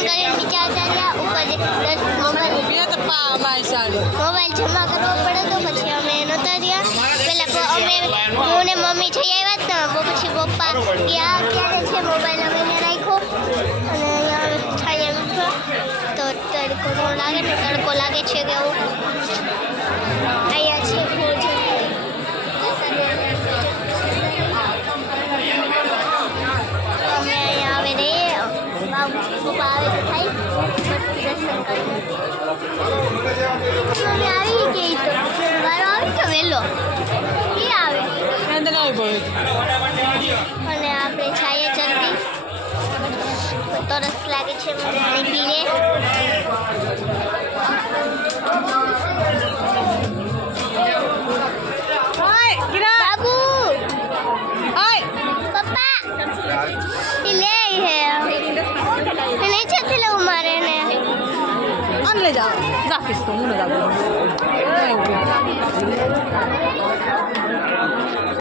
કરીને નીચે આવતા રહ્યા ઉપર મોબાઈલ જમા કરવો પડે તો પછી અમે નહોતા રહ્યા પેલા અમે હું ને મમ્મી જઈ આવ્યા હતા પછી પપ્પા ગયા ક્યારે છે મોબાઈલ અમે એને રાખ્યો અને અહીંયા છાયા મૂક્યો તો તડકો લાગે ને તડકો લાગે છે કે અહીંયા છે ભોજન અમે અહીંયા આવે રે પપ્પા આવે તો થાય દર્શન કરીને અમે આવી ગઈ તો મારો આવી તો વહેલો એ આવે અને આપણે છાયા જલ્દી તરસ લાગે છે પાણી પીને બાબુ પપ્પા લે હે નીચે થી લઉં મારે ને ले जाओ राखिस तो मुझे